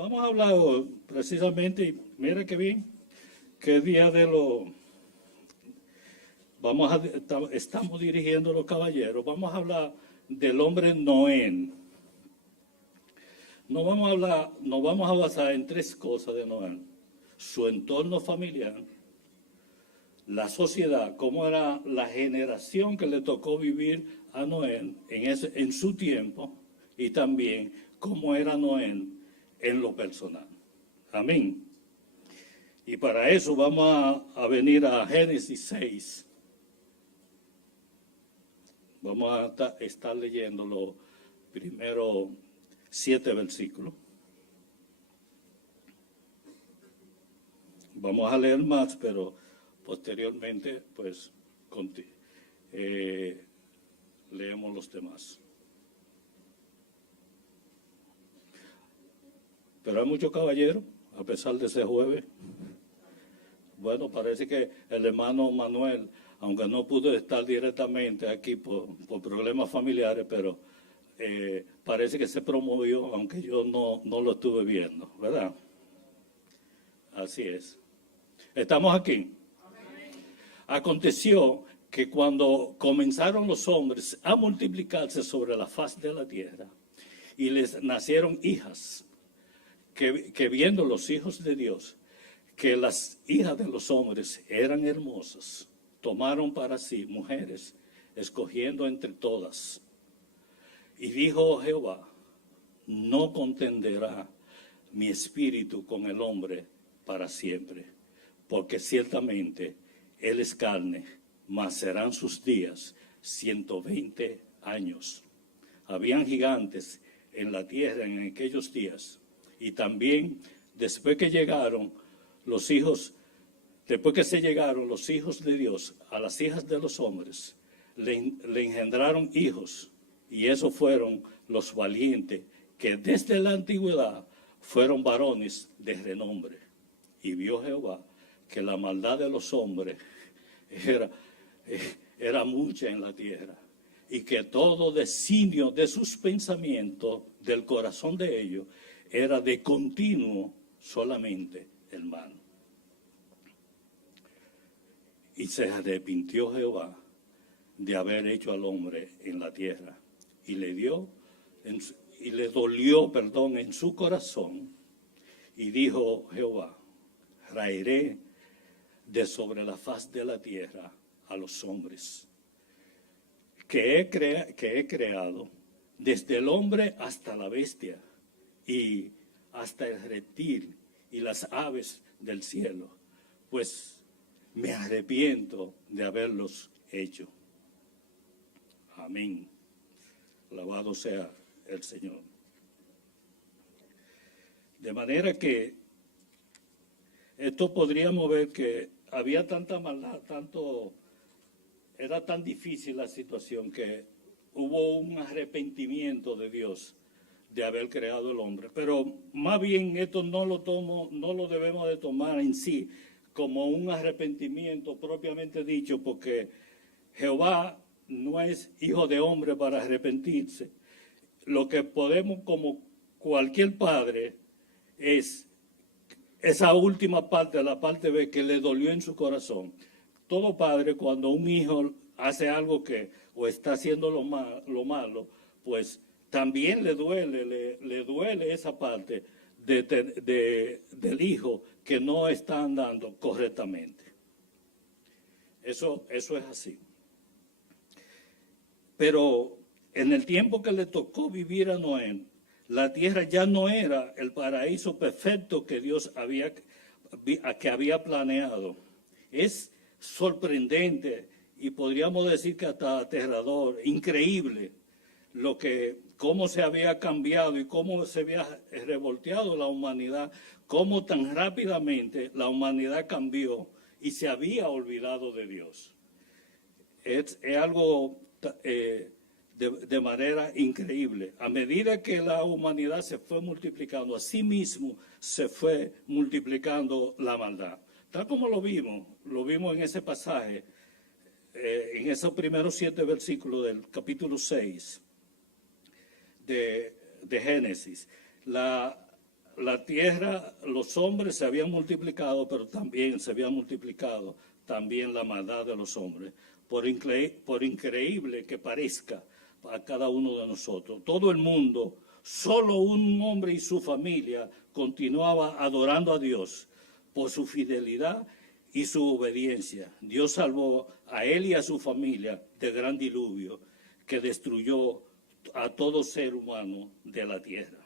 Vamos a hablar precisamente, y mira qué bien, qué día de lo... estamos dirigiendo los caballeros. Vamos a hablar del hombre Noé. Nos vamos a basar en tres cosas de Noé: su entorno familiar, la sociedad, cómo era la generación que le tocó vivir a Noé en su tiempo, y también cómo era Noé en lo personal. Amén. Y para eso vamos a venir a Génesis 6. Vamos a estar leyendo los primeros 7 versículos. Vamos a leer más, pero posteriormente, pues, leemos los demás. Pero hay muchos caballeros, a pesar de ese jueves. Bueno, parece que el hermano Manuel, aunque no pudo estar directamente aquí por problemas familiares, pero parece que se promovió, aunque yo no lo estuve viendo, ¿verdad? Así es. ¿Estamos aquí? Aconteció que cuando comenzaron los hombres a multiplicarse sobre la faz de la tierra y les nacieron hijas, que viendo los hijos de Dios que las hijas de los hombres eran hermosas, tomaron para sí mujeres, escogiendo entre todas. Y dijo Jehová: no contenderá mi espíritu con el hombre para siempre, porque ciertamente él es carne, mas serán sus días 120 años. Habían gigantes en la tierra en aquellos días, y también después que se llegaron los hijos de Dios a las hijas de los hombres, le engendraron hijos, y esos fueron los valientes, que desde la antigüedad fueron varones de renombre. Y vio Jehová que la maldad de los hombres era mucha en la tierra, y que todo designio de sus pensamientos, del corazón de ellos, era de continuo solamente el mal. Y se arrepintió Jehová de haber hecho al hombre en la tierra, y le dolió en su corazón, y dijo Jehová: raeré de sobre la faz de la tierra a los hombres que he creado, desde el hombre hasta la bestia, y hasta el reptil y las aves del cielo, pues me arrepiento de haberlos hecho. Amén. Alabado sea el Señor. De manera que esto podríamos ver que había tanta maldad, era tan difícil la situación, que hubo un arrepentimiento de Dios de haber creado el hombre. Pero más bien esto no lo debemos de tomar en sí como un arrepentimiento propiamente dicho, porque Jehová no es hijo de hombre para arrepentirse. Lo que podemos, como cualquier padre, es esa última parte, la parte B, que le dolió en su corazón. Todo padre, cuando un hijo hace algo o está haciendo lo malo, pues también le duele esa parte del hijo que no está andando correctamente. Eso es así. Pero en el tiempo que le tocó vivir a Noé, la tierra ya no era el paraíso perfecto que Dios había planeado. Es sorprendente, y podríamos decir que hasta aterrador, increíble, cómo se había cambiado y cómo se había revolteado la humanidad, cómo tan rápidamente la humanidad cambió y se había olvidado de Dios. Es algo de manera increíble. A medida que la humanidad se fue multiplicando, así mismo se fue multiplicando la maldad. Tal como lo vimos en ese pasaje, en esos primeros 7 versículos del capítulo 6 de Génesis. La la tierra, los hombres se habían multiplicado, pero también se había multiplicado también la maldad de los hombres. Por increíble que parezca a cada uno de nosotros, todo el mundo, solo un hombre y su familia continuaba adorando a Dios por su fidelidad y su obediencia. Dios salvó a él y a su familia del gran diluvio que destruyó a todo ser humano de la tierra.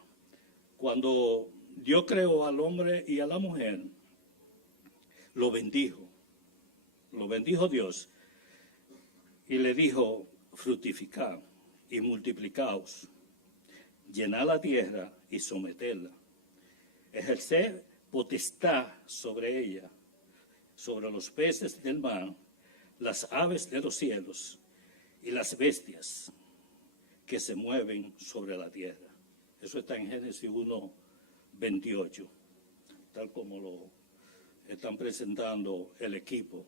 Cuando Dios creó al hombre y a la mujer, lo bendijo Dios y le dijo: fructificad y multiplicaos, llenad la tierra y someterla, ejercer potestad sobre ella, sobre los peces del mar, las aves de los cielos y las bestias que se mueven sobre la tierra. Eso está en Génesis 1:28, tal como lo están presentando el equipo.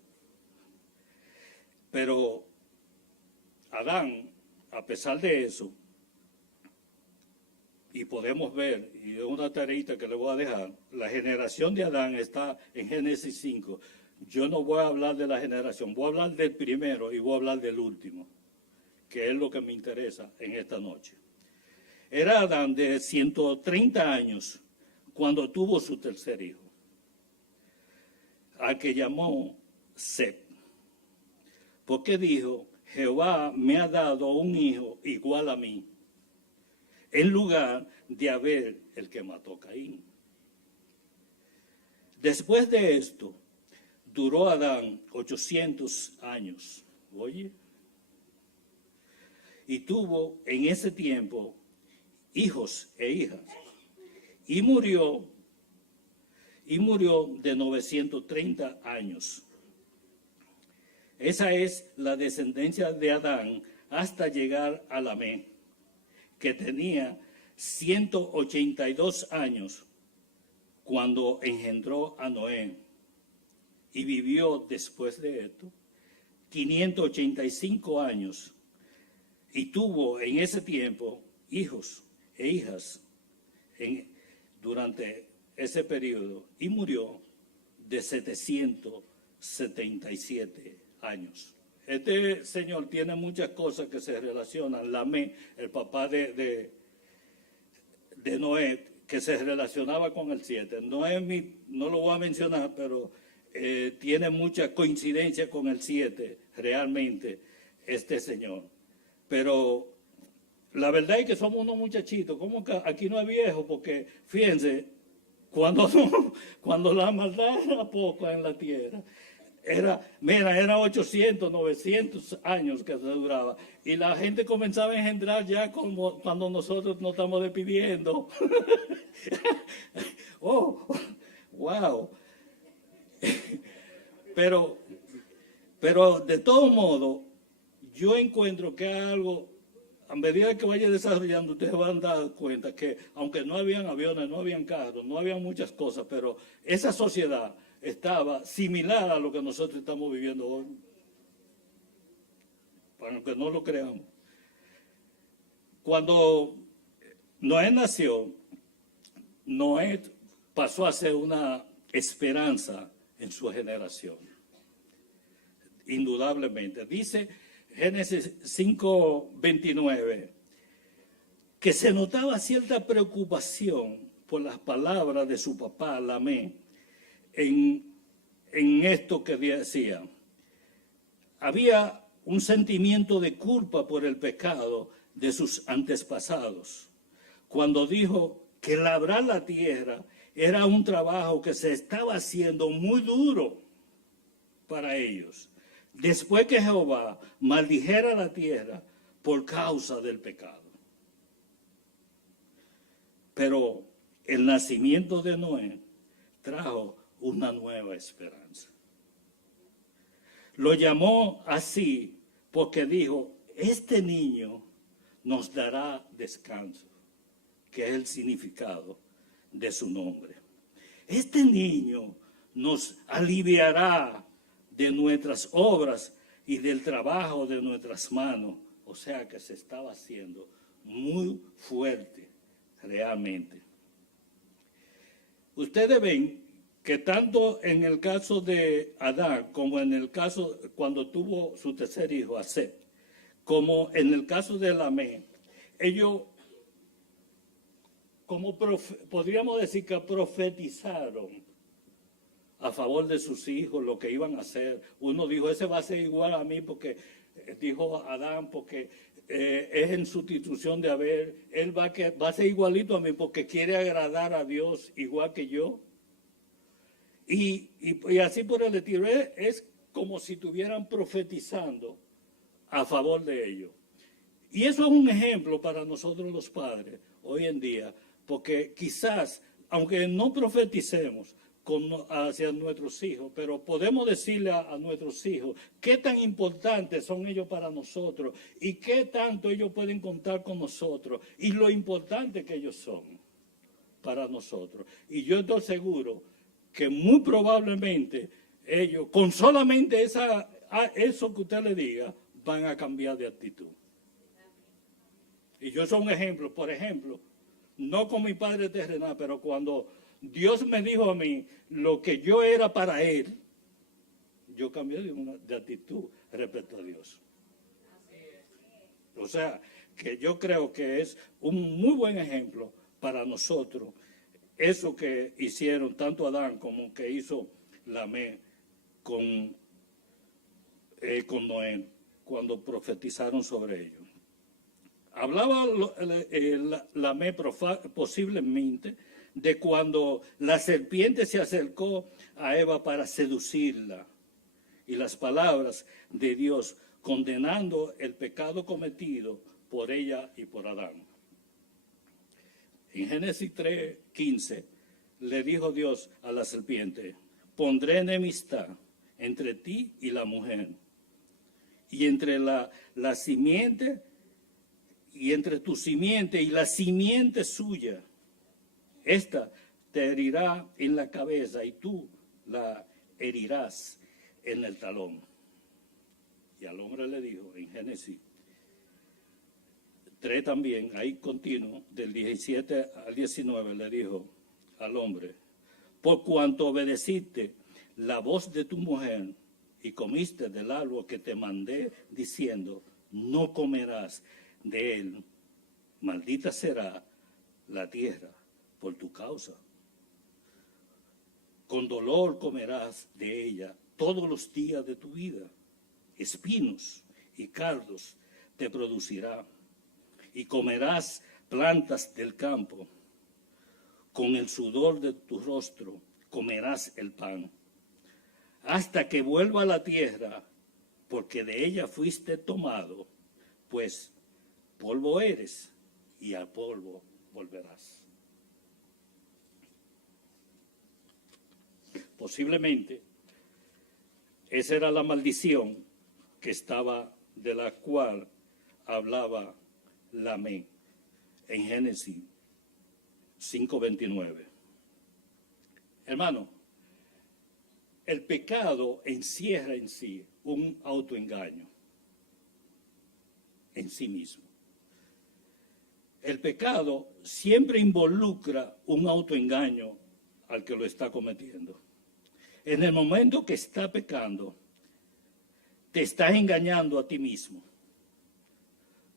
Pero Adán, a pesar de eso, y podemos ver, y es una tareita que le voy a dejar, la generación de Adán está en Génesis 5. Yo no voy a hablar de la generación, voy a hablar del primero y voy a hablar del último, que es lo que me interesa en esta noche. Era Adán de 130 años cuando tuvo su tercer hijo, al que llamó Set, porque dijo: Jehová me ha dado un hijo igual a mí, en lugar de Abel, el que mató a Caín. Después de esto, duró Adán 800 años, oye, y tuvo en ese tiempo hijos e hijas, y murió de 930 años. Esa es la descendencia de Adán hasta llegar a Lamé, que tenía 182 años cuando engendró a Noé, y vivió después de esto 585 años, y tuvo en ese tiempo hijos e hijas durante ese periodo, y murió de 777 años. Este señor tiene muchas cosas que se relacionan. Lamé, el papá de Noé, que se relacionaba con el 7. No lo voy a mencionar, pero tiene mucha coincidencia con el 7, realmente, este señor. Pero la verdad es que somos unos muchachitos, como que aquí no hay viejos, porque fíjense, cuando la maldad era poca en la tierra, era 800, 900 años que se duraba, y la gente comenzaba a engendrar ya como cuando nosotros nos estamos despidiendo. Oh, wow. Pero de todo modo, yo encuentro que algo, a medida que vaya desarrollando, ustedes van a dar cuenta que, aunque no habían aviones, no habían carros, no habían muchas cosas, pero esa sociedad estaba similar a lo que nosotros estamos viviendo hoy, para que no lo creamos. Cuando Noé nació, Noé pasó a ser una esperanza en su generación, indudablemente. Dice Génesis 5:29, que se notaba cierta preocupación por las palabras de su papá, Lamé, en esto que decía. Había un sentimiento de culpa por el pecado de sus antepasados, cuando dijo que labrar la tierra era un trabajo que se estaba haciendo muy duro para ellos, después que Jehová maldijera la tierra por causa del pecado. Pero el nacimiento de Noé trajo una nueva esperanza. Lo llamó así porque dijo: este niño nos dará descanso, que es el significado de su nombre. Este niño nos aliviará de nuestras obras y del trabajo de nuestras manos. O sea que se estaba haciendo muy fuerte realmente. Ustedes ven que tanto en el caso de Adán como en el caso cuando tuvo su tercer hijo, Set, como en el caso de Lamé, ellos, como podríamos decir que profetizaron a favor de sus hijos, lo que iban a hacer. Uno dijo, ese va a ser igual a mí porque, dijo Adán, porque es en sustitución de Abel, él va a ser igualito a mí porque quiere agradar a Dios igual que yo. Y así por el estilo, es como si estuvieran profetizando a favor de ellos. Y eso es un ejemplo para nosotros los padres hoy en día, porque quizás, aunque no profeticemos hacia nuestros hijos, pero podemos decirle a nuestros hijos qué tan importantes son ellos para nosotros y qué tanto ellos pueden contar con nosotros y lo importante que ellos son para nosotros. Y yo estoy seguro que muy probablemente ellos, con solamente eso que usted le diga, van a cambiar de actitud. Y yo soy un ejemplo, por ejemplo, no con mi padre terrenal, pero cuando Dios me dijo a mí lo que yo era para Él, yo cambié de actitud respecto a Dios. O sea, que yo creo que es un muy buen ejemplo para nosotros, eso que hicieron tanto Adán como que hizo Lamé con Noé, cuando profetizaron sobre ellos. Hablaba Lamé posiblemente de cuando la serpiente se acercó a Eva para seducirla, y las palabras de Dios condenando el pecado cometido por ella y por Adán. En Génesis 3:15 le dijo Dios a la serpiente, pondré enemistad entre ti y la mujer, y entre la simiente, y entre tu simiente y la simiente suya. Esta te herirá en la cabeza y tú la herirás en el talón. Y al hombre le dijo en Génesis 3 también, ahí continuo, del 17 al 19, le dijo al hombre, por cuanto obedeciste la voz de tu mujer y comiste del árbol que te mandé diciendo, no comerás de él, maldita será la tierra por tu causa. Con dolor comerás de ella todos los días de tu vida. Espinos y cardos te producirá, y comerás plantas del campo. Con el sudor de tu rostro comerás el pan, hasta que vuelva a la tierra, porque de ella fuiste tomado, pues polvo eres y al polvo volverás. Posiblemente esa era la maldición de la cual hablaba Lamé en Génesis 5:29. Hermano, el pecado encierra en sí un autoengaño en sí mismo. El pecado siempre involucra un autoengaño al que lo está cometiendo. En el momento que está pecando, te estás engañando a ti mismo,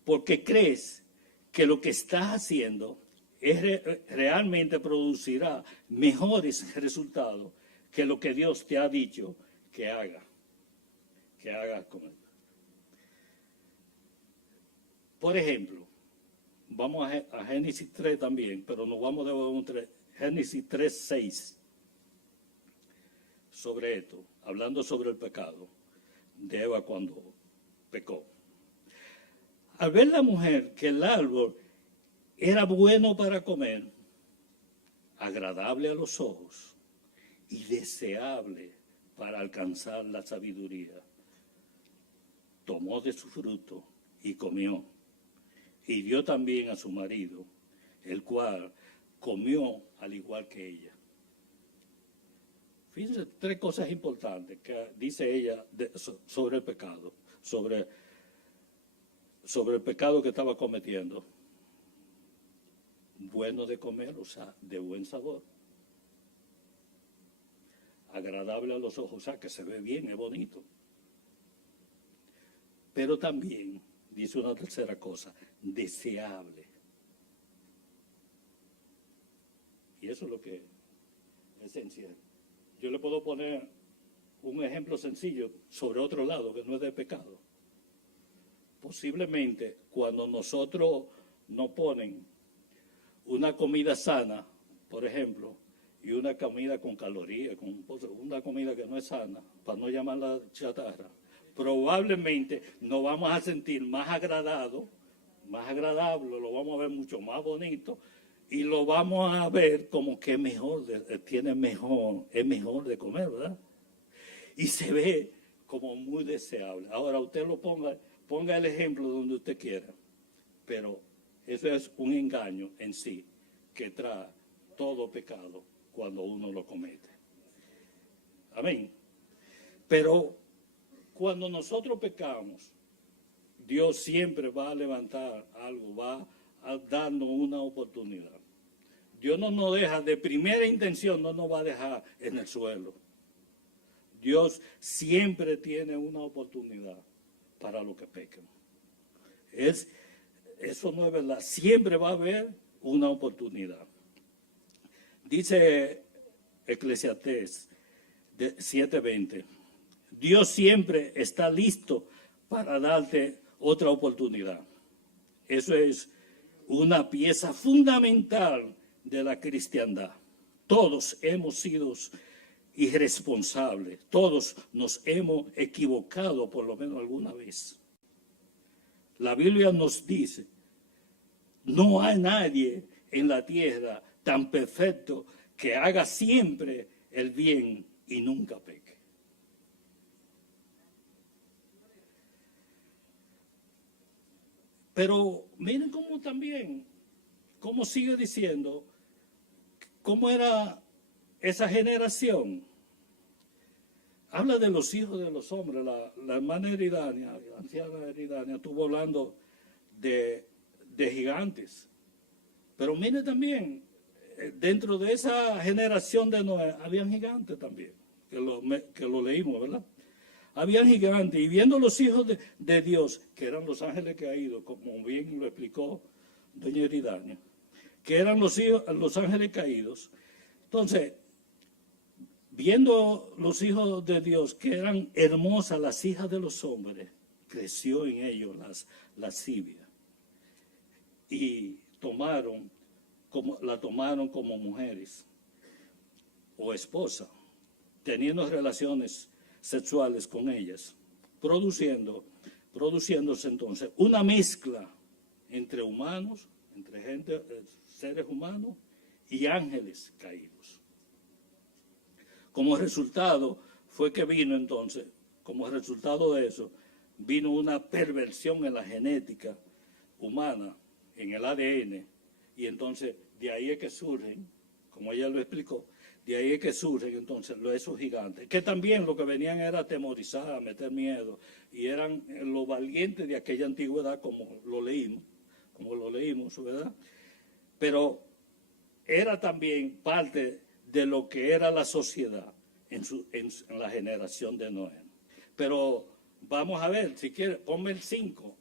porque crees que lo que estás haciendo realmente producirá mejores resultados que lo que Dios te ha dicho que hagas con él. Por ejemplo, vamos a Génesis 3 también, pero nos vamos de Génesis 3:6 sobre esto, hablando sobre el pecado de Eva cuando pecó. Al ver la mujer que el árbol era bueno para comer, agradable a los ojos y deseable para alcanzar la sabiduría, tomó de su fruto y comió, y dio también a su marido, el cual comió al igual que ella. Fíjense, 3 cosas importantes que dice ella sobre el pecado, sobre el pecado que estaba cometiendo. Bueno de comer, o sea, de buen sabor. agradable a los ojos, o sea, que se ve bien, es bonito. Pero también, dice una tercera cosa, deseable. Y eso es lo que es esencial. Yo le puedo poner un ejemplo sencillo sobre otro lado, que no es de pecado. Posiblemente cuando nosotros nos ponen una comida sana, por ejemplo, y una comida con calorías, una comida que no es sana, para no llamarla chatarra, probablemente nos vamos a sentir más agradable, lo vamos a ver mucho más bonito y lo vamos a ver como que es mejor de comer, ¿verdad? Y se ve como muy deseable. Ahora usted ponga el ejemplo donde usted quiera, pero eso es un engaño en sí que trae todo pecado cuando uno lo comete. Amén. Pero cuando nosotros pecamos, Dios siempre va a levantar algo, va a darnos una oportunidad. Dios no nos deja, de primera intención, no nos va a dejar en el suelo. Dios siempre tiene una oportunidad para los que pecan. Eso no es verdad. Siempre va a haber una oportunidad. Dice Eclesiastés 7:20. Dios siempre está listo para darte otra oportunidad. Eso es una pieza fundamental de la cristiandad. Todos hemos sido irresponsables, todos nos hemos equivocado por lo menos alguna vez. La Biblia nos dice, no hay nadie en la tierra tan perfecto que haga siempre el bien y nunca peque. Pero miren cómo también, cómo sigue diciendo, cómo era esa generación. Habla de los hijos de los hombres. La hermana Eridania, la anciana Eridania, estuvo hablando de gigantes. Pero mire también, dentro de esa generación de Noé, habían gigantes también, que lo leímos, ¿verdad? Habían gigantes, y viendo los hijos de Dios, que eran los ángeles caídos, como bien lo explicó doña Eridania, que eran los ángeles caídos. Entonces, viendo los hijos de Dios, que eran hermosas las hijas de los hombres, creció en ellos la lascivia. Y la tomaron como mujeres o esposas, teniendo relaciones sexuales con ellas, produciéndose entonces una mezcla entre humanos, seres humanos y ángeles caídos. Como resultado fue que vino entonces, como resultado de eso, vino una perversión en la genética humana, en el ADN, y entonces de ahí es que surgen, como ella lo explicó, de ahí es que surgen entonces esos gigantes, que también lo que venían era atemorizar, a meter miedo, y eran los valientes de aquella antigüedad, como lo leímos, ¿verdad? Pero era también parte de lo que era la sociedad en la generación de Noé. Pero vamos a ver, si quieres, ponme el 5,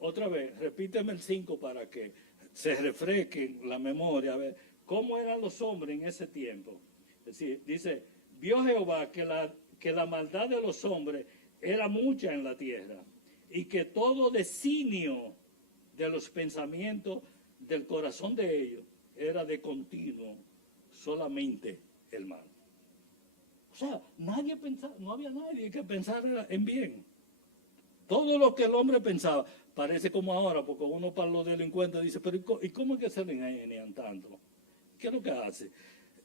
otra vez, repíteme el 5 para que se refresque la memoria, a ver, ¿cómo eran los hombres en ese tiempo? Es decir, dice, vio Jehová que la maldad de los hombres era mucha en la tierra, y que todo designio de los pensamientos del corazón de ellos era de continuo solamente el mal. O sea, no había nadie que pensara en bien. Todo lo que el hombre pensaba, parece como ahora, porque uno para los delincuentes dice, pero ¿y cómo es que se le engañan tanto? ¿Qué es lo que hace?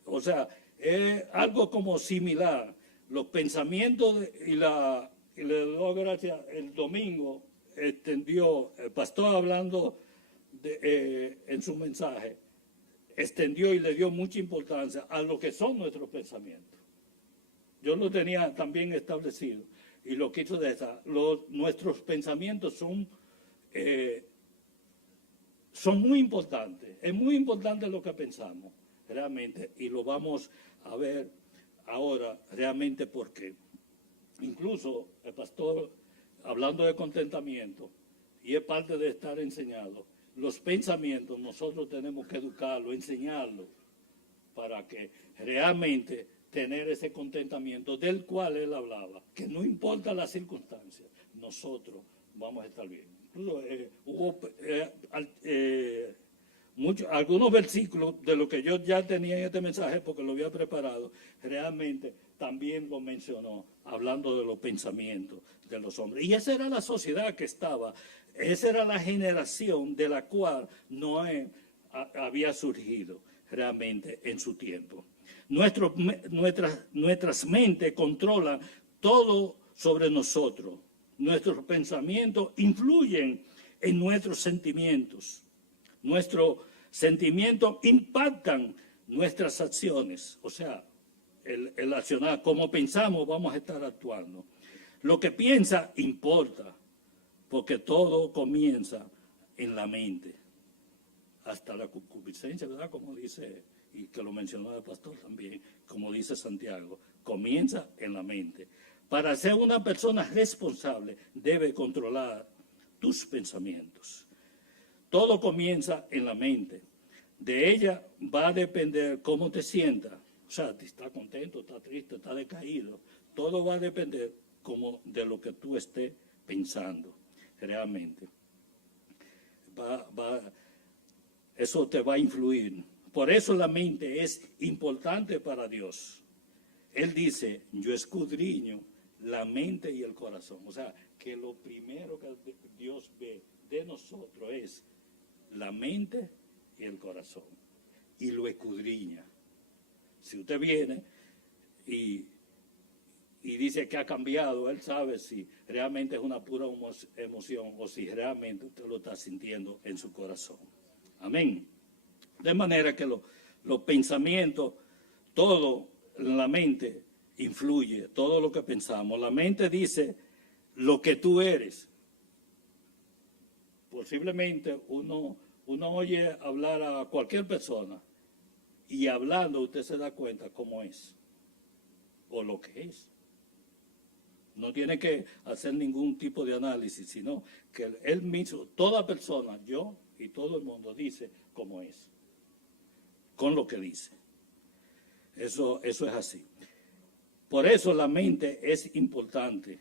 O sea, es algo como similar. Los pensamientos y le doy gracias, el domingo extendió, el pastor hablando en su mensaje, extendió y le dio mucha importancia a lo que son nuestros pensamientos. Yo lo tenía también establecido y lo quiso de esa. Nuestros pensamientos son muy importantes. Es muy importante lo que pensamos realmente y lo vamos a ver ahora realmente por qué. Incluso el pastor, hablando de contentamiento, y es parte de estar enseñado, los pensamientos nosotros tenemos que educarlos, enseñarlos, para que realmente tener ese contentamiento del cual él hablaba, que no importa las circunstancias, nosotros vamos a estar bien. Incluso hubo algunos versículos de lo que yo ya tenía en este mensaje porque lo había preparado, realmente también lo mencionó, hablando de los pensamientos de los hombres. Y esa era la sociedad que estaba, esa era la generación de la cual Noé había surgido realmente en su tiempo. Nuestras mentes controlan todo sobre nosotros. Nuestros pensamientos influyen en nuestros sentimientos. Nuestros sentimientos impactan nuestras acciones. O sea, el accionar, como pensamos, vamos a estar actuando. Lo que piensa importa, porque todo comienza en la mente. Hasta la concupiscencia, ¿verdad? Como dice, y que lo mencionó el pastor también, como dice Santiago, comienza en la mente. Para ser una persona responsable, debe controlar tus pensamientos. Todo comienza en la mente. De ella va a depender cómo te sientas. O sea, si estás contento, estás triste, estás decaído. Todo va a depender de lo que tú estés pensando realmente. Eso te va a influir. Por eso la mente es importante para Dios. Él dice, yo escudriño la mente y el corazón. O sea, que lo primero que Dios ve de nosotros es la mente y el corazón. Y lo escudriña. Si usted viene y dice que ha cambiado, él sabe si realmente es una pura emoción o si realmente usted lo está sintiendo en su corazón. Amén. De manera que los pensamientos, todo en la mente influye, todo lo que pensamos. La mente dice lo que tú eres. Posiblemente uno oye hablar a cualquier persona y hablando usted se da cuenta cómo es o lo que es. No tiene que hacer ningún tipo de análisis, sino que él mismo, toda persona, yo y todo el mundo dice cómo es, con lo que dice. Eso es así. Por eso la mente es importante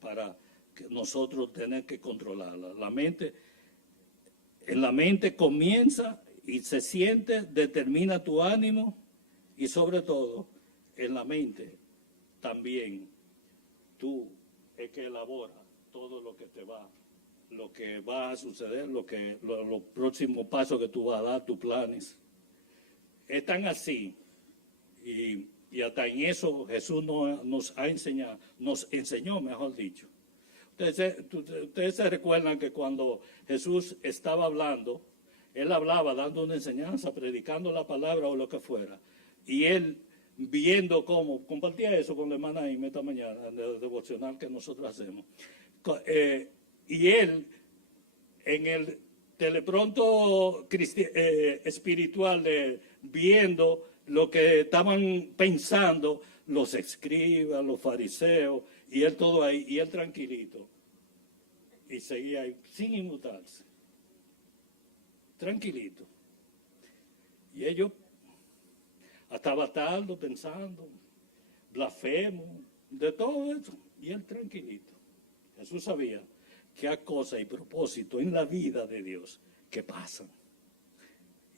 para que nosotros tener que controlarla. En la mente comienza y se siente, determina tu ánimo y sobre todo en la mente también tú es que elabora todo lo que va a suceder, los próximos pasos que tú vas a dar, tus planes. Es tan así, y hasta en eso Jesús nos enseñó, mejor dicho. Ustedes se recuerdan que cuando Jesús estaba hablando, él hablaba dando una enseñanza, predicando la palabra o lo que fuera, y él viendo cómo, compartía eso con la hermana Aime esta mañana, en el devocional que nosotros hacemos, y él, en el telepronto espiritual, viendo lo que estaban pensando los escribas, los fariseos, y él todo ahí, y él tranquilito, y seguía ahí, sin inmutarse, tranquilito. Y ellos estaba tarde pensando, blasfemo, de todo eso, y él tranquilito. Jesús sabía que hay cosas y propósitos en la vida de Dios que pasan.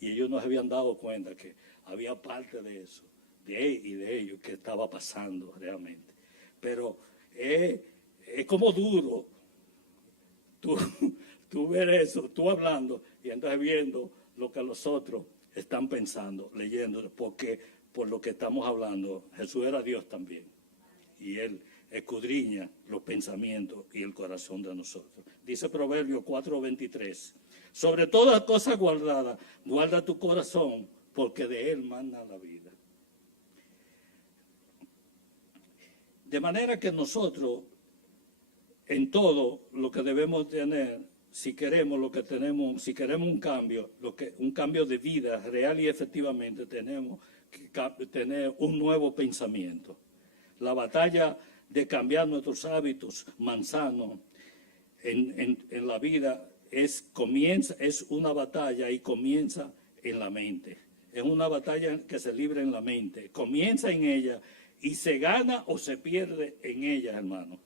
Y ellos no se habían dado cuenta que había parte de eso, de él y de ellos, que estaba pasando realmente. Pero es como duro tú ver eso, tú hablando y entonces viendo lo que los otros están pensando, leyendo, porque por lo que estamos hablando, Jesús era Dios también. Y Él escudriña los pensamientos y el corazón de nosotros. Dice Proverbios 4:23, sobre todas cosas guardadas, guarda tu corazón, porque de él mana la vida. De manera que nosotros, en todo lo que debemos tener si queremos lo que tenemos, si queremos un cambio, un cambio de vida real y efectivamente, tenemos que tener un nuevo pensamiento. La batalla de cambiar nuestros hábitos manzanos en la vida es una batalla y comienza en la mente. Es una batalla que se libra en la mente. Comienza en ella y se gana o se pierde en ella, hermano.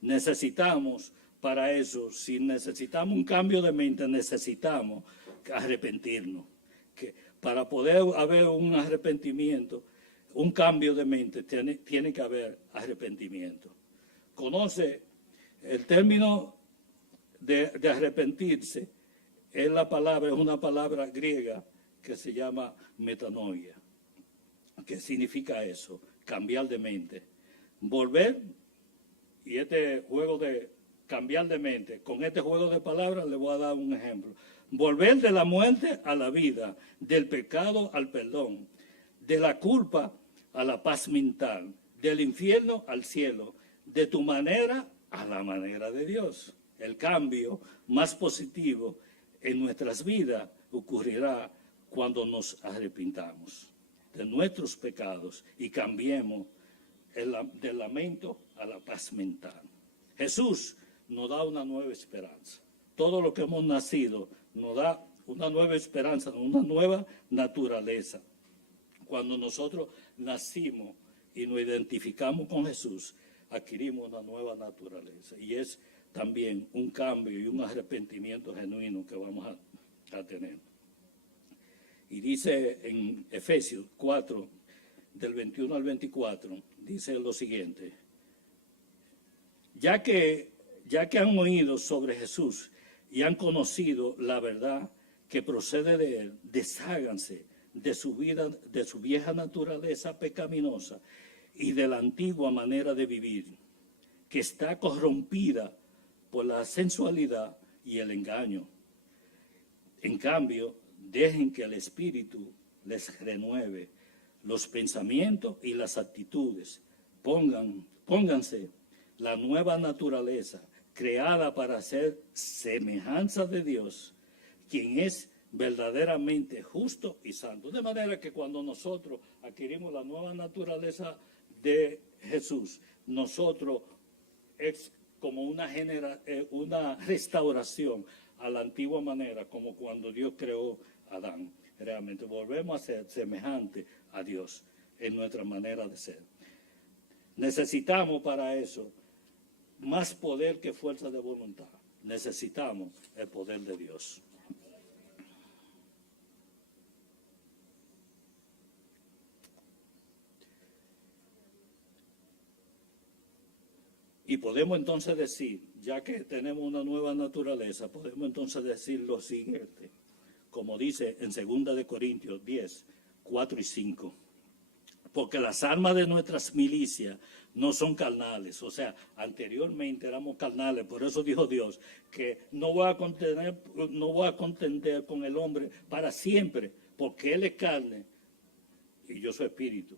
Necesitamos para eso, si necesitamos un cambio de mente, necesitamos arrepentirnos. Para poder haber un arrepentimiento, un cambio de mente, tiene que haber arrepentimiento. Conoce el término de arrepentirse, es una palabra griega que se llama metanoia. ¿Qué significa eso? Cambiar de mente. Volver, y este juego de cambiar de mente, con este juego de palabras le voy a dar un ejemplo. Volver de la muerte a la vida, del pecado al perdón, de la culpa a la paz mental, del infierno al cielo, de tu manera a la manera de Dios. El cambio más positivo en nuestras vidas ocurrirá cuando nos arrepintamos de nuestros pecados y cambiemos del lamento a la paz mental. Jesús nos da una nueva esperanza. Todo lo que hemos nacido nos da una nueva esperanza, una nueva naturaleza. Cuando nosotros nacimos y nos identificamos con Jesús, adquirimos una nueva naturaleza. Y es también un cambio y un arrepentimiento genuino que vamos a tener. Y dice en Efesios 4, del 21 al 24, dice lo siguiente: ya que han oído sobre Jesús y han conocido la verdad que procede de él, desháganse de su vieja naturaleza pecaminosa y de la antigua manera de vivir, que está corrompida por la sensualidad y el engaño. En cambio, dejen que el Espíritu les renueve los pensamientos y las actitudes. Pónganse la nueva naturaleza creada para ser semejanza de Dios, quien es verdaderamente justo y santo. De manera que cuando nosotros adquirimos la nueva naturaleza de Jesús, nosotros es como una restauración a la antigua manera, como cuando Dios creó a Adán. Realmente volvemos a ser semejantes a Dios en nuestra manera de ser. Necesitamos para eso más poder que fuerza de voluntad. Necesitamos el poder de Dios. Y podemos entonces decir, ya que tenemos una nueva naturaleza, podemos entonces decir lo siguiente, como dice en 2 de Corintios 10, 4 y 5. Porque las armas de nuestras milicias no son carnales. O sea, anteriormente éramos carnales. Por eso dijo Dios que no voy a contender con el hombre para siempre, porque él es carne y yo soy espíritu.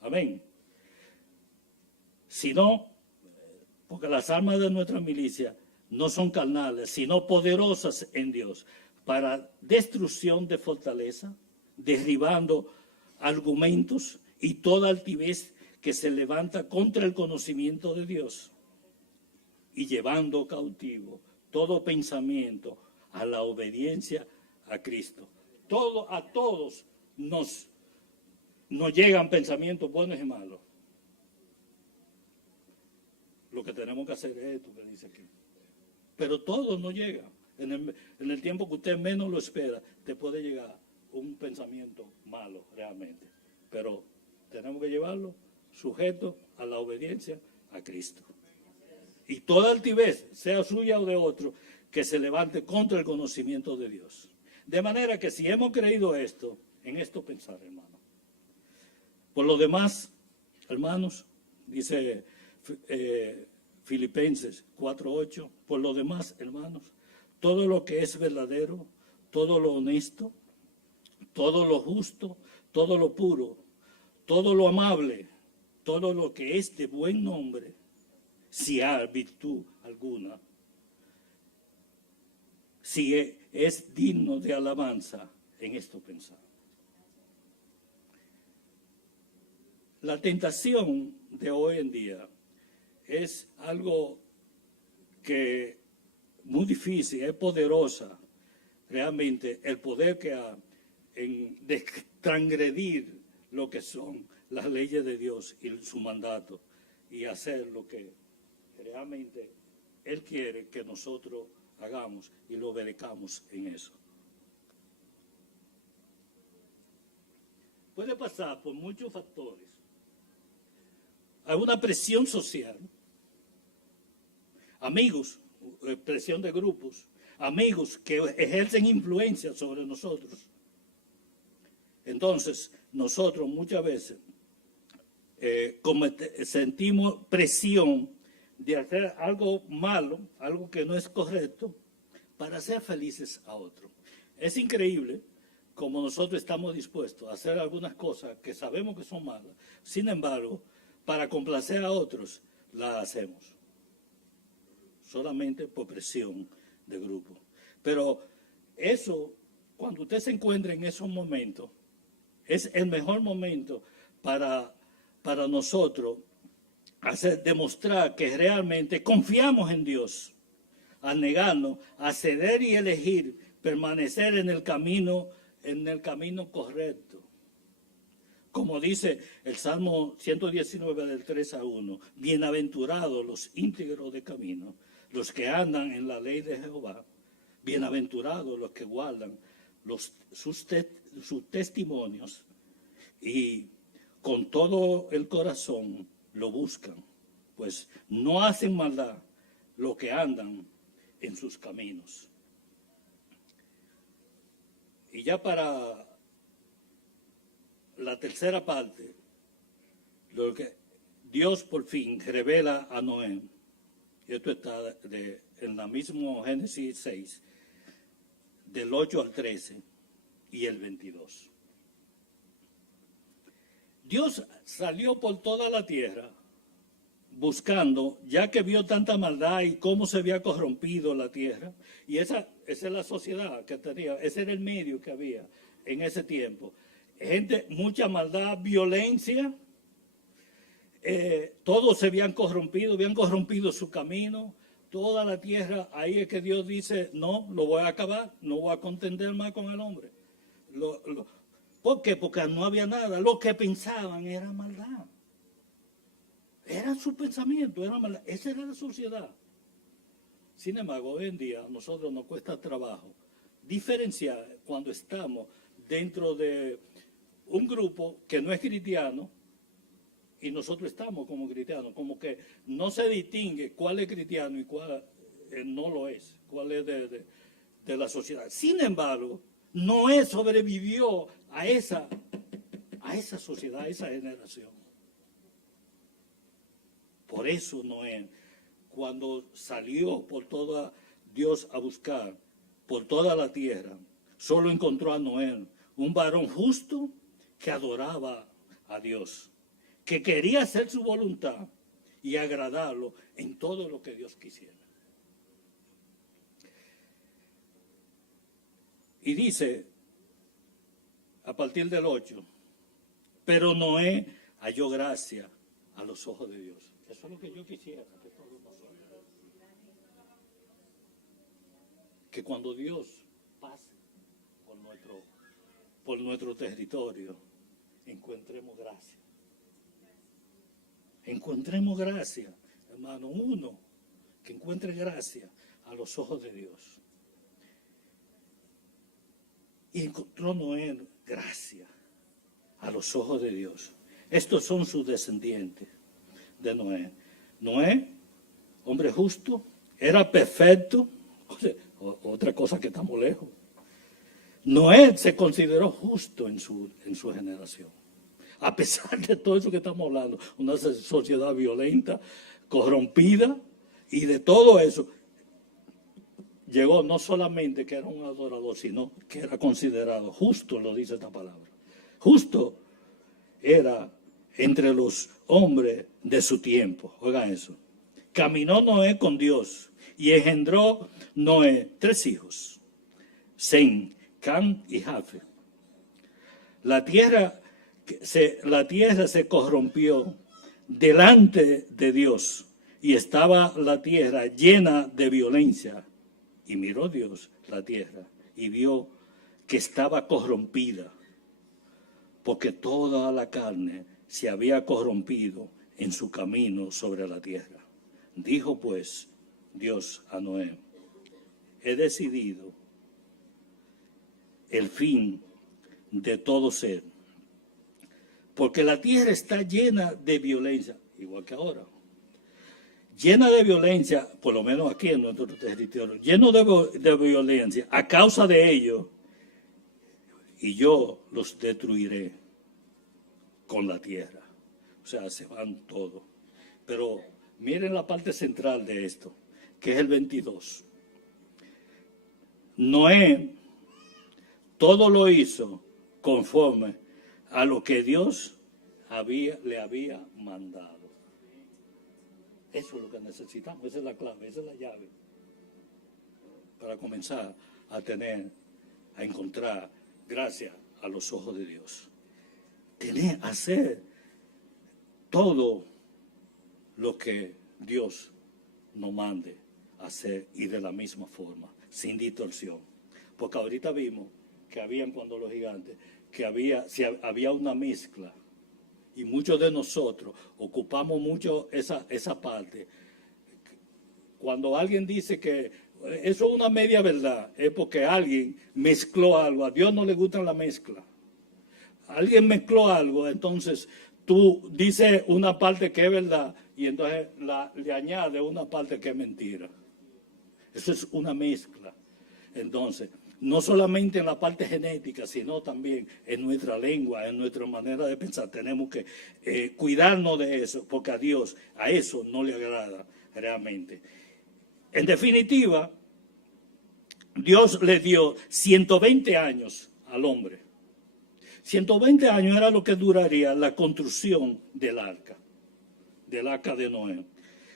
Amén. Sino, porque las armas de nuestra milicia no son carnales, sino poderosas en Dios, para destrucción de fortaleza, derribando argumentos y toda altivez que se levanta contra el conocimiento de Dios, y llevando cautivo todo pensamiento a la obediencia a Cristo. A todos nos llegan pensamientos buenos y malos. Lo que tenemos que hacer es esto que dice aquí. Pero todos no llegan. En el tiempo que usted menos lo espera, te puede llegar un pensamiento malo realmente. Pero tenemos que llevarlo sujeto a la obediencia a Cristo. Y toda altivez, sea suya o de otro, que se levante contra el conocimiento de Dios. De manera que si hemos creído esto, en esto pensar, hermano. Por lo demás, hermanos, dice Filipenses 4:8, por lo demás, hermanos, todo lo que es verdadero, todo lo honesto, todo lo justo, todo lo puro, todo lo amable, todo lo que es de buen nombre, si hay virtud alguna, si es digno de alabanza en esto pensar. La tentación de hoy en día es algo que muy difícil, es poderosa realmente el poder que hay de transgredir lo que son las leyes de Dios y su mandato y hacer lo que realmente Él quiere que nosotros hagamos y lo obedezcamos en eso. Puede pasar por muchos factores. Hay una presión social, amigos, presión de grupos, amigos que ejercen influencia sobre nosotros. Entonces, nosotros muchas veces sentimos presión de hacer algo malo, algo que no es correcto, para hacer felices a otros. Es increíble como nosotros estamos dispuestos a hacer algunas cosas que sabemos que son malas, sin embargo, para complacer a otros, las hacemos. Solamente por presión de grupo. Pero eso, cuando usted se encuentra en esos momentos, es el mejor momento para nosotros demostrar que realmente confiamos en Dios, a negarnos, a ceder y elegir permanecer en el camino correcto. Como dice el Salmo 119 del 3 a 1, bienaventurados los íntegros de camino, los que andan en la ley de Jehová, bienaventurados los que guardan sus testimonios y con todo el corazón lo buscan, pues no hacen maldad los que andan en sus caminos. Y ya para la tercera parte, lo que Dios por fin revela a Noé, esto está en la misma Génesis 6, del 8 al 13 y el 22. Dios salió por toda la tierra buscando, ya que vio tanta maldad y cómo se había corrompido la tierra, y esa es la sociedad que tenía, ese era el medio que había en ese tiempo. Gente, mucha maldad, violencia, todos se habían corrompido su camino, toda la tierra. Ahí es que Dios dice, no, lo voy a acabar, no voy a contender más con el hombre. ¿Por qué? Porque no había nada, lo que pensaban era maldad. Era su pensamiento, era maldad. Esa era la sociedad. Sin embargo, hoy en día a nosotros nos cuesta trabajo diferenciar cuando estamos dentro de un grupo que no es cristiano y nosotros estamos como cristianos, como que no se distingue cuál es cristiano y cuál no lo es, cuál es de la sociedad. Sin embargo, Noé sobrevivió a esa sociedad, a esa generación. Por eso Noé, cuando salió por toda Dios a buscar por toda la tierra, solo encontró a Noé, un varón justo que adoraba a Dios, que quería hacer su voluntad y agradarlo en todo lo que Dios quisiera. Y dice, a partir del 8, pero Noé halló gracia a los ojos de Dios. Eso es lo que yo quisiera que todos nosotros. Que cuando Dios pase por nuestro territorio, encontremos gracia. Encontremos gracia, hermano, uno que encuentre gracia a los ojos de Dios. Y encontró Noé gracia a los ojos de Dios. Estos son sus descendientes de Noé. Noé, hombre justo, era perfecto. Otra cosa que estamos lejos. Noé se consideró justo en su generación. A pesar de todo eso que estamos hablando, una sociedad violenta, corrompida, y de todo eso, llegó no solamente que era un adorador, sino que era considerado justo, lo dice esta palabra. Justo era entre los hombres de su tiempo. Oigan eso. Caminó Noé con Dios y engendró Noé 3 hijos, Sem, Cam y Jafet. La tierra se corrompió delante de Dios y estaba la tierra llena de violencia. Y miró Dios la tierra y vio que estaba corrompida, porque toda la carne se había corrompido en su camino sobre la tierra. Dijo pues Dios a Noé: he decidido el fin de todo ser, porque la tierra está llena de violencia, igual que ahora. Llena de violencia, por lo menos aquí en nuestro territorio, lleno de violencia a causa de ello, y yo los destruiré con la tierra. O sea, se van todos. Pero miren la parte central de esto, que es el 22. Noé todo lo hizo conforme a lo que Dios le había mandado. Eso es lo que necesitamos, esa es la clave, esa es la llave para comenzar a encontrar gracia a los ojos de Dios. Hacer todo lo que Dios nos mande hacer y de la misma forma, sin distorsión. Porque ahorita vimos que habían cuando los gigantes, que había una mezcla. Y muchos de nosotros ocupamos mucho esa parte. Cuando alguien dice que eso es una media verdad, es porque alguien mezcló algo. A Dios no le gusta la mezcla. Alguien mezcló algo, entonces tú dices una parte que es verdad y entonces le añades una parte que es mentira. Eso es una mezcla. Entonces, no solamente en la parte genética, sino también en nuestra lengua, en nuestra manera de pensar. Tenemos que cuidarnos de eso, porque a Dios, a eso no le agrada realmente. En definitiva, Dios le dio 120 años al hombre. 120 años era lo que duraría la construcción del arca de Noé.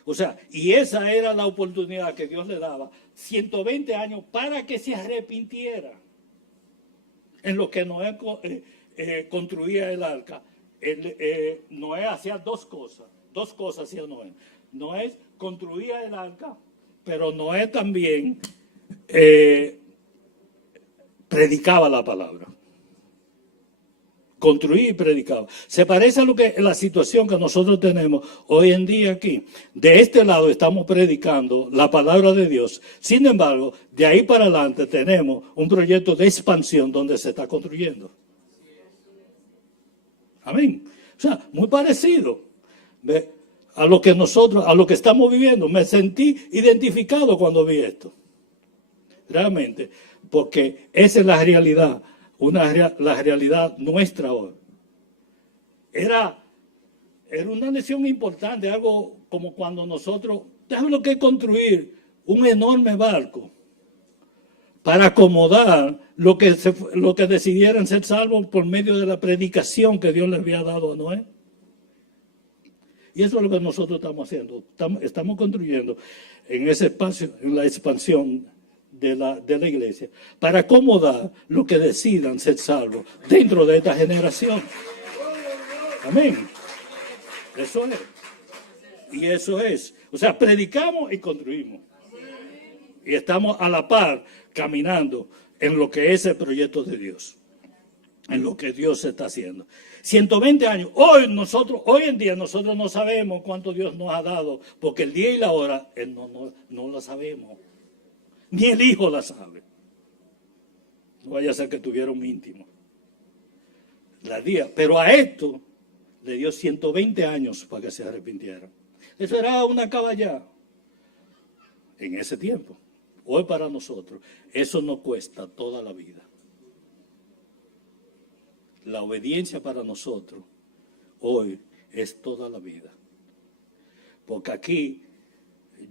O sea, y esa era la oportunidad que Dios le daba, 120 años para que se arrepintiera. En lo que Noé construía el arca, Noé hacía dos cosas hacía Noé. Noé construía el arca, pero Noé también predicaba la palabra. Construía y predicaba. Se parece a la situación que nosotros tenemos hoy en día aquí. De este lado estamos predicando la palabra de Dios. Sin embargo, de ahí para adelante tenemos un proyecto de expansión donde se está construyendo. Amén. O sea, muy parecido a lo que estamos viviendo. Me sentí identificado cuando vi esto. Realmente, porque esa es la realidad. La realidad nuestra hoy. Era una lección importante, algo como cuando nosotros tenemos que construir un enorme barco para acomodar lo que decidieran ser salvos por medio de la predicación que Dios les había dado a Noé. Y eso es lo que nosotros estamos haciendo. Estamos construyendo en ese espacio, en la expansión de la iglesia, para acomodar lo que decidan ser salvos dentro de esta generación. Amén. Eso es. Y eso es. O sea, predicamos y construimos. Y estamos a la par caminando en lo que es el proyecto de Dios. En lo que Dios está haciendo. 120 años. Hoy en día nosotros no sabemos cuánto Dios nos ha dado, porque el día y la hora no lo sabemos. Ni el hijo la sabe. No vaya a ser que tuviera un íntimo. Pero a esto le dio 120 años para que se arrepintiera. Eso era una caballada en ese tiempo. Hoy para nosotros, eso nos cuesta toda la vida. La obediencia para nosotros hoy es toda la vida. Porque aquí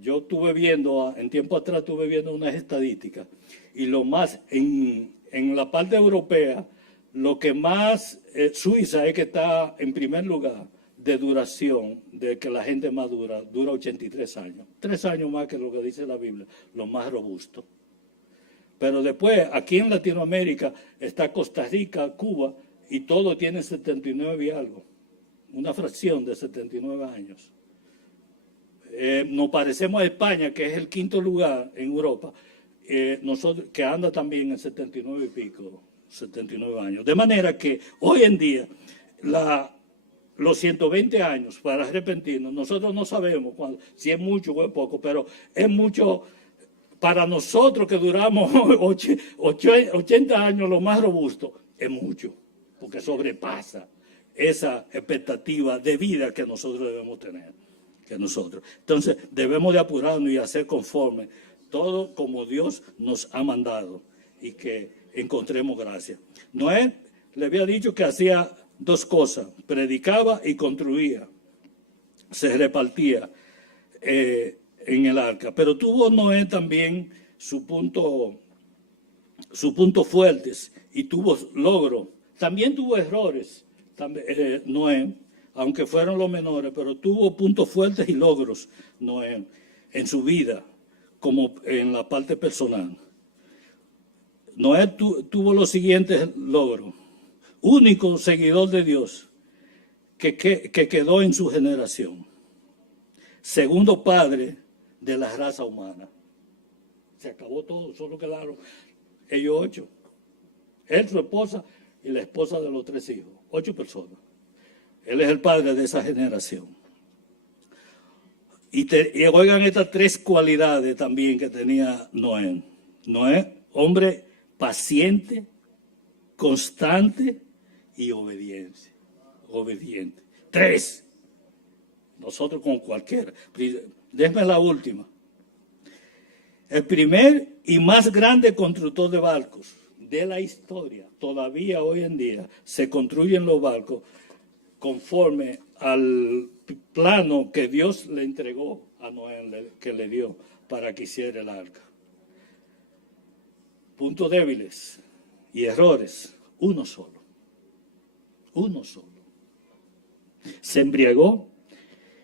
yo estuve viendo, en tiempo atrás estuve viendo unas estadísticas, y lo más, en la parte europea, lo que más, Suiza es que está en primer lugar de duración, de que la gente madura, dura 83 años. 3 años más que lo que dice la Biblia, lo más robusto. Pero después, aquí en Latinoamérica, está Costa Rica, Cuba, y todo tiene 79 y algo. Una fracción de 79 años. Nos parecemos a España, que es el 5º lugar en Europa, nosotros, que anda también en 79 y pico, 79 años. De manera que hoy en día, los 120 años para arrepentirnos, nosotros no sabemos si es mucho o es poco, pero es mucho para nosotros que duramos 80 años, lo más robusto, es mucho, porque sobrepasa esa expectativa de vida que nosotros debemos tener. Entonces, debemos de apurarnos y hacer conforme todo como Dios nos ha mandado y que encontremos gracia. Noé le había dicho que hacía 2 cosas, predicaba y construía, se repartía en el arca, pero tuvo Noé también su punto fuertes y tuvo logros, también tuvo errores, Noé, aunque fueron los menores, pero tuvo puntos fuertes y logros Noé en su vida, como en la parte personal. Noé tuvo los siguientes logros. Único seguidor de Dios que quedó en su generación. Segundo padre de la raza humana. Se acabó todo, solo quedaron ellos 8. Él, su esposa y la esposa de los 3 hijos. 8 personas. Él es el padre de esa generación. Y oigan estas 3 cualidades también que tenía Noé. Noé, hombre paciente, constante y obediente. 3. Nosotros con cualquiera. Déjame la última. El primer y más grande constructor de barcos de la historia. Todavía hoy en día se construyen los barcos conforme al plano que Dios le entregó a Noé, que le dio para que hiciera el arca. Puntos débiles y errores, uno solo. Se embriagó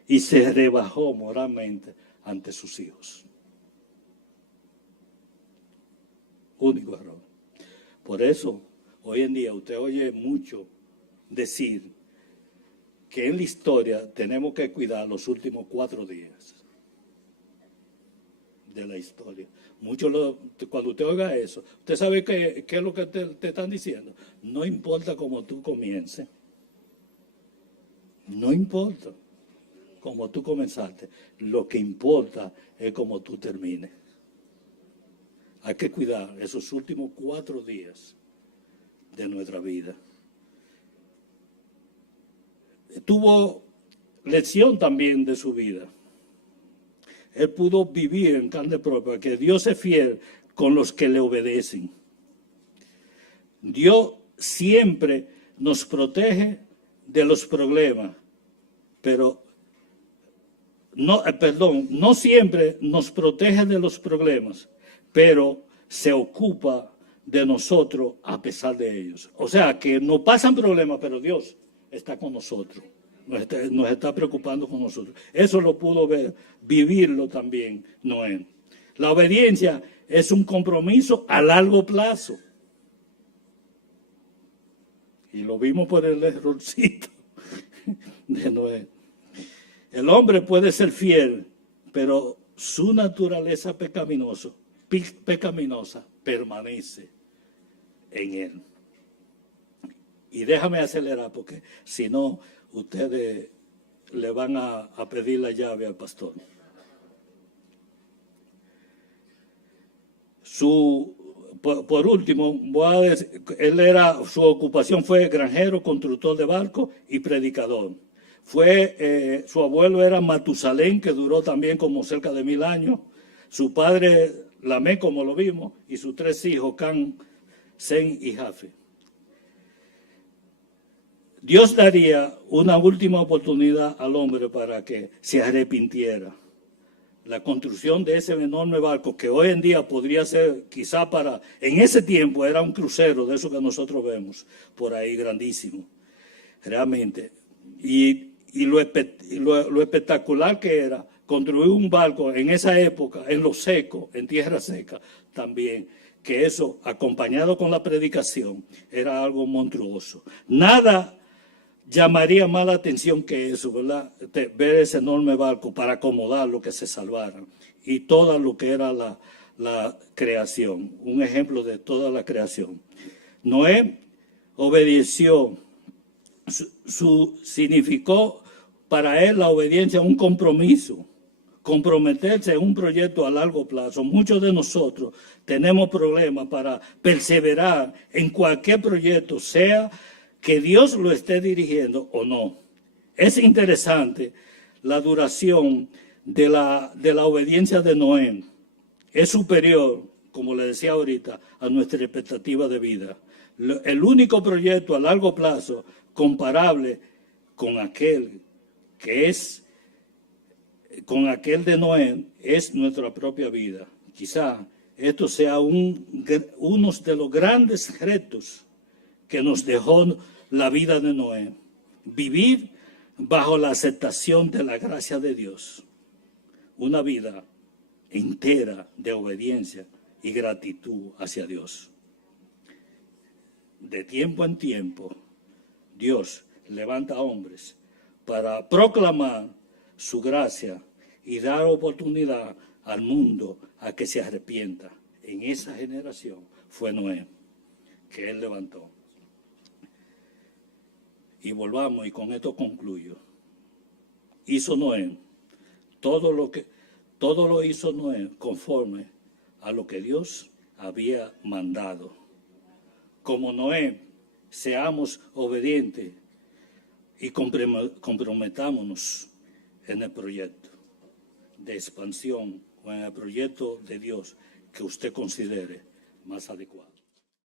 y se rebajó moralmente ante sus hijos. Único error. Por eso, hoy en día usted oye mucho decir que en la historia tenemos que cuidar los últimos 4 días de la historia. Cuando usted oiga eso, usted sabe qué es lo que te están diciendo. No importa cómo tú comiences. No importa cómo tú comenzaste. Lo que importa es cómo tú termines. Hay que cuidar esos últimos 4 días de nuestra vida. Tuvo lección también de su vida. Él pudo vivir en carne propia, que Dios es fiel con los que le obedecen. Dios siempre nos protege de los problemas, pero no siempre nos protege de los problemas, pero se ocupa de nosotros a pesar de ellos. O sea, que no pasan problemas, pero Dios está con nosotros. Nos está preocupando con nosotros. Eso lo pudo vivirlo también Noé. La obediencia es un compromiso a largo plazo. Y lo vimos por el errorcito de Noé. El hombre puede ser fiel, pero su naturaleza pecaminosa permanece en él. Y déjame acelerar porque si no, ustedes le van a pedir la llave al pastor. Por último, voy a decir, su ocupación fue granjero, constructor de barcos y predicador. Su abuelo era Matusalén, que duró también como cerca de 1000 años. Su padre, Lamé, como lo vimos, y sus 3 hijos, Can, Sem y Jafet. Dios daría una última oportunidad al hombre para que se arrepintiera. La construcción de ese enorme barco, que hoy en día podría ser, quizá en ese tiempo era un crucero de eso que nosotros vemos por ahí, grandísimo, realmente. Y y lo espectacular que era construir un barco en esa época, en lo seco, en tierra seca, también, que eso, acompañado con la predicación, era algo monstruoso. Nada llamaría más la atención que eso, ¿verdad? Ver ese enorme barco para acomodar lo que se salvaran y todo lo que era la creación, un ejemplo de toda la creación. Noé obedeció, significó para él la obediencia un compromiso, comprometerse en un proyecto a largo plazo. Muchos de nosotros tenemos problemas para perseverar en cualquier proyecto, sea que Dios lo esté dirigiendo o no. Es interesante la duración de la obediencia de Noé. Es superior, como le decía ahorita, a nuestra expectativa de vida. El único proyecto a largo plazo comparable con aquel de Noé es nuestra propia vida. Quizá esto sea uno de los grandes retos que nos dejó la vida de Noé. Vivir bajo la aceptación de la gracia de Dios. Una vida entera de obediencia y gratitud hacia Dios. De tiempo en tiempo, Dios levanta hombres para proclamar su gracia y dar oportunidad al mundo a que se arrepienta. En esa generación fue Noé, que él levantó. Y volvamos, y con esto concluyo. Hizo Noé todo lo hizo Noé conforme a lo que Dios había mandado. Como Noé, seamos obedientes y comprometámonos en el proyecto de expansión o en el proyecto de Dios que usted considere más adecuado.